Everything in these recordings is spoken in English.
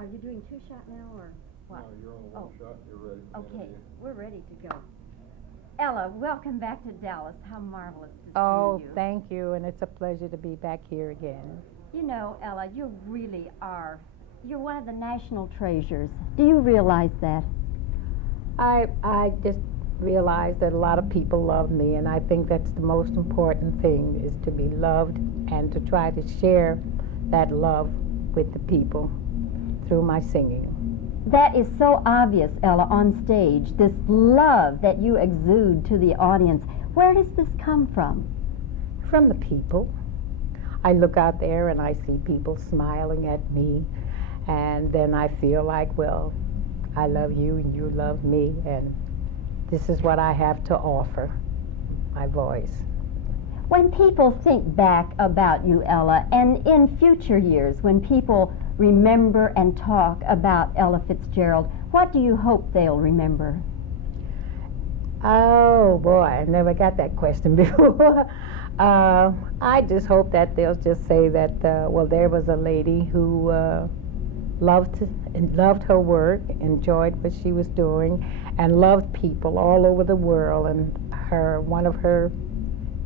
Are you doing two-shot now, or what? No, you're on one shot, you're ready for the Okay, interview. we're ready to go. Ella, welcome back to Dallas. How marvelous to Oh, see you. thank you, and it's a pleasure to be back here again. You know, Ella, you really are. You're one of the national treasures. Do you realize that? I just realized that a lot of people love me, and I think that's the most important thing, is to be loved and to try to share that love with the people through my singing. That is so obvious, Ella, on stage, this love that you exude to the audience. Where does this come from? From the people. I look out there and I see people smiling at me, and then I feel like, well, I love you and you love me, and this is what I have to offer, my voice. When people think back about you, Ella, and in future years, when people remember and talk about Ella Fitzgerald, what do you hope they'll remember? Oh, boy, I never got that question before. I just hope that they'll just say that, well, there was a lady who loved her work, enjoyed what she was doing, and loved people all over the world, and one of her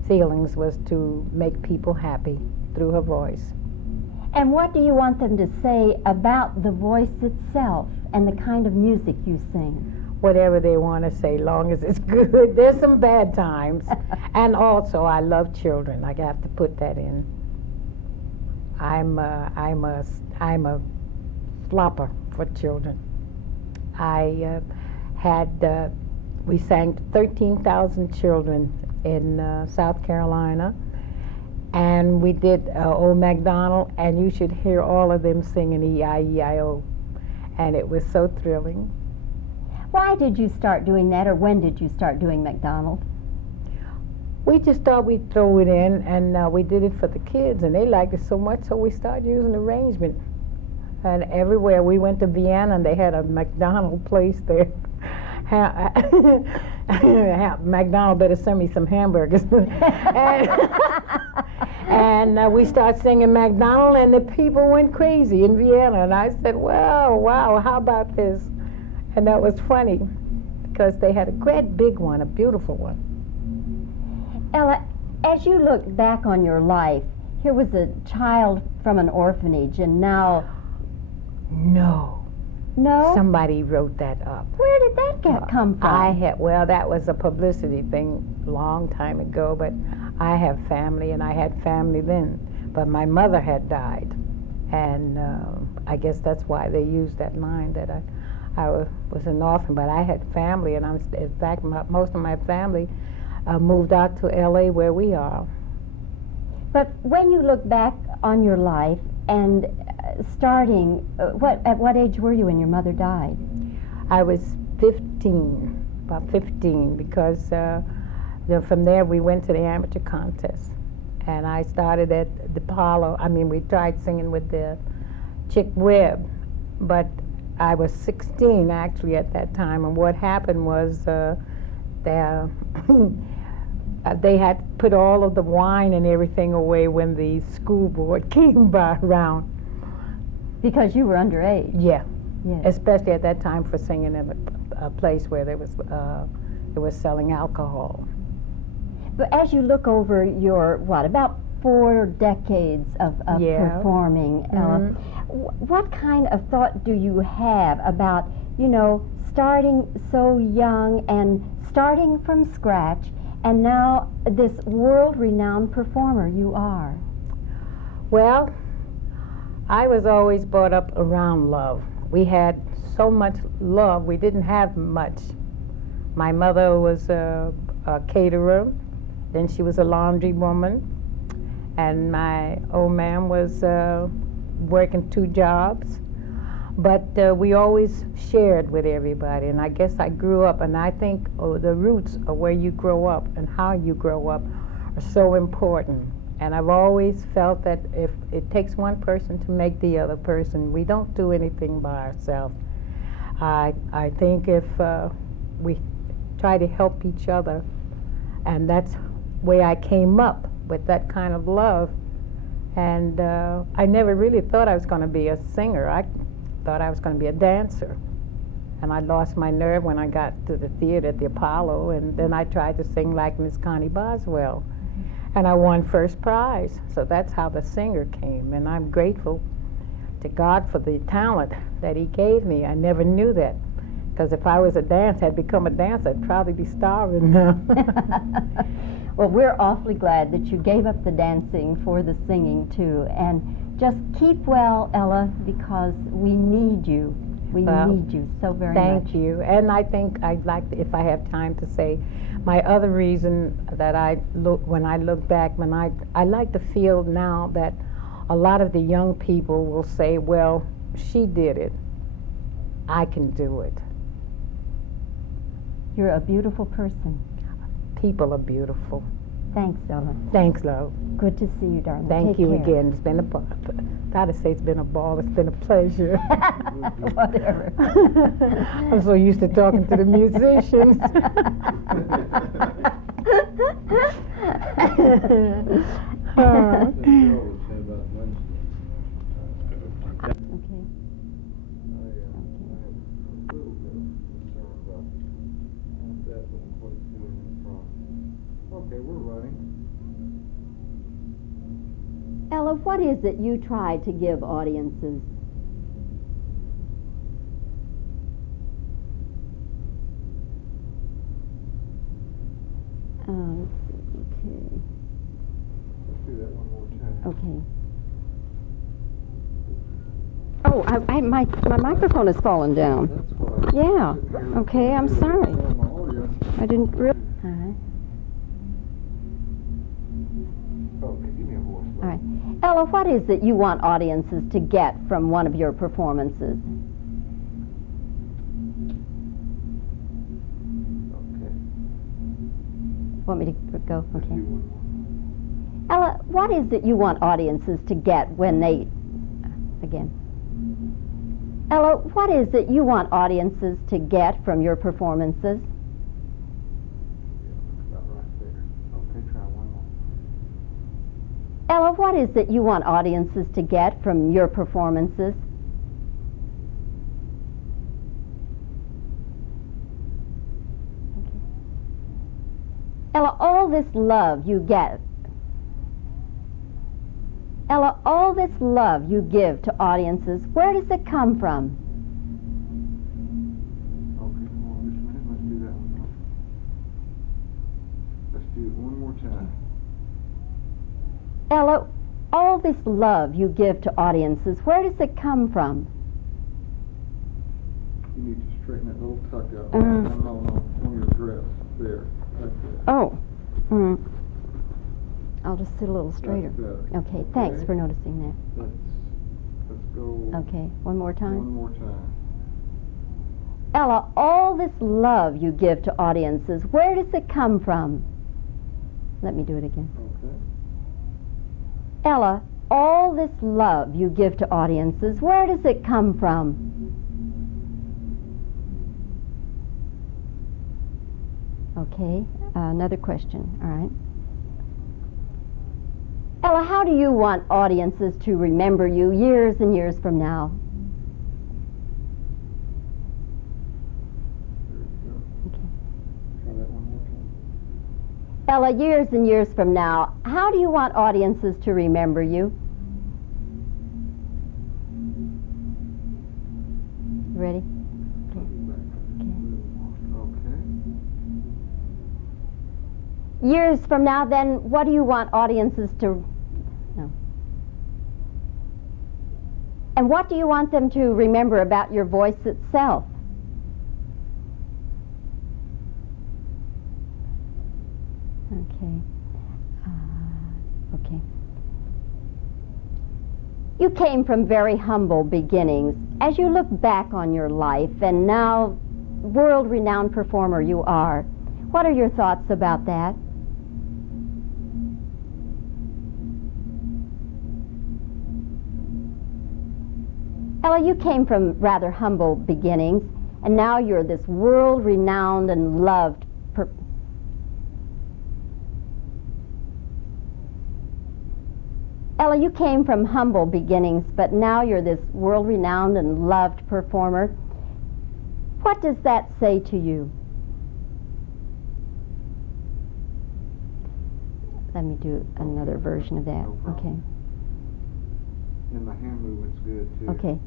feelings was to make people happy through her voice. And what do you want them to say about the voice itself and the kind of music you sing? Whatever they want to say, long as it's good. There's some bad times. And also, I love children. I have to put that in. I'm a flopper for children. We sang 13,000 children in South Carolina, and we did Old MacDonald, and you should hear all of them singing E-I-E-I-O, and it was so thrilling. Why did you start doing that, or when did you start doing MacDonald? We just thought we'd throw it in, and we did it for the kids, and they liked it so much, so we started using arrangement. And everywhere we went to Vienna, and they had a McDonald place there. McDonald better send me some hamburgers. and we started singing McDonald, and the people went crazy in Vienna. And I said, wow, how about this? And that was funny, because they had a great big one, a beautiful one. Ella, as you look back on your life, here was a child from an orphanage, and now... No. Somebody wrote that up. Where did that come from? Well, that was a publicity thing a long time ago, but I have family, and I had family then. But my mother had died, and I guess that's why they used that line, that I was an orphan, but I had family, and in fact, most of my family moved out to L.A. where we are. But when you look back on your life and starting, at what age were you when your mother died? I was 15, about 15, because from there we went to the amateur contest. And I started at the Apollo. We tried singing with the Chick Webb, but I was 16 actually at that time. And what happened was they had put all of the wine and everything away when the school board came by around. Because you were underage. Yeah. Yes. Especially at that time for singing in a place where they was selling alcohol. But as you look over your, about 4 decades of performing, Ella, what kind of thought do you have about, starting so young and starting from scratch, and now this world-renowned performer you are? Well, I was always brought up around love. We had so much love. We didn't have much. My mother was a caterer, then she was a laundry woman, and my old man was working 2 jobs. But we always shared with everybody, and I guess I grew up, and I think the roots of where you grow up and how you grow up are so important. And I've always felt that if it takes one person to make the other person, we don't do anything by ourselves. I think if we try to help each other, and that's the way I came up with that kind of love. And I never really thought I was going to be a singer. thought I was going to be a dancer. And I lost my nerve when I got to the theater at the Apollo, and then I tried to sing like Miss Connie Boswell. And I won first prize. So that's how the singer came. And I'm grateful to God for the talent that He gave me. I never knew that. Because if I was had become a dancer, I'd probably be starving now. Well, we're awfully glad that you gave up the dancing for the singing, too. And just keep well, Ella, because we need you. We need you so very much. Thank you. And I think I'd like to, if I have time to say, my other reason that when I look back, I like to feel now that a lot of the young people will say, well, she did it. I can do it. You're a beautiful person. People are beautiful. Thanks, Ella. Thanks, love. Good to see you, darling. Thank you again. It's been a ball. Gotta say it's been a ball. It's been a pleasure. Whatever. I'm so used to talking to the musicians. Okay, we're running. Ella, what is it you try to give audiences? Let's see. Okay. Let's do that one more time. Okay. Oh, my microphone has fallen down. That's why. Yeah. Okay, I'm sorry. I didn't really. All right. Okay, give me a voice. All right. Ella, what is it you want audiences to get from one of your performances? Okay. Want me to go? Let's Okay. do one more. Ella, what is it you want audiences to get when they... Again. Ella, what is it you want audiences to get from your performances? Yeah, about right there. Okay, try one more. Ella, what is it you want audiences to get from your performances? Ella, all this love you get. Ella, all this love you give to audiences, where does it come from? Okay, come on, just a minute. Let's do that one. Let's do it one more time. Ella, all this love you give to audiences, where does it come from? You need to straighten that little tuck out. No, on your dress. There. That's it. Oh. I'll just sit a little straighter. That's better. Okay, thanks for noticing that. Let's go Okay, one more time. one more time. Ella, all this love you give to audiences, where does it come from? Let me do it again. Okay. Ella, all this love you give to audiences, where does it come from? Okay, another question, all right. Ella, how do you want audiences to remember you years and years from now? There you go. Okay. Try that one more time. Ella, years and years from now, how do you want audiences to remember you? Ready? Okay. Years from now, then, what do you want audiences to... No. And what do you want them to remember about your voice itself? Okay. Okay. You came from very humble beginnings. As you look back on your life, and now world-renowned performer you are, what are your thoughts about that? Ella, you came from rather humble beginnings, and now you're this world-renowned and loved Ella, you came from humble beginnings, but now you're this world-renowned and loved performer. What does that say to you? Let me do another version of that. No problem. Okay. And my hand movement's good too. Okay.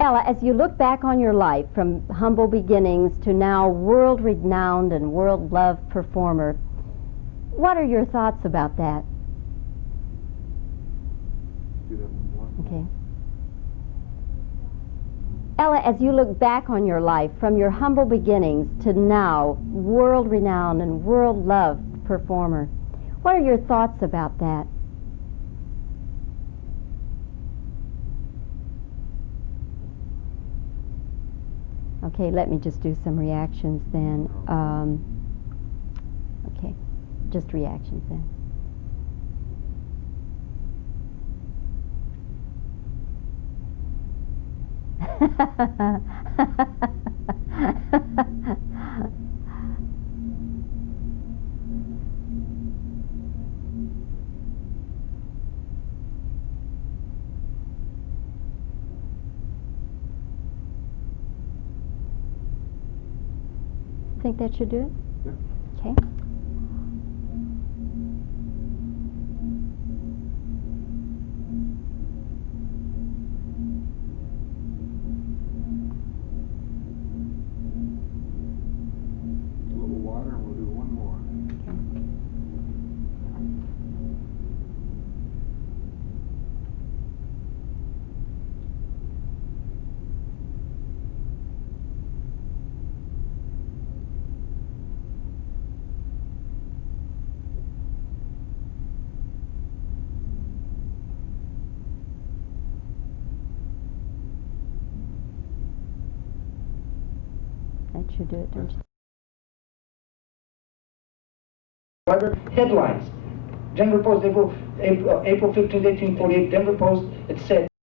Ella, as you look back on your life from humble beginnings to now world-renowned and world-loved performer, what are your thoughts about that? Do that one more. Okay. Ella, as you look back on your life from your humble beginnings to now world-renowned and world-loved performer, what are your thoughts about that? Okay, let me just do some reactions then. Okay, just reactions then. Think that should do it? Yeah. Okay. A little water and we'll do one more. That should do it, don't you? However, headlines. Denver Post, April 15, 1848, Denver Post, it said,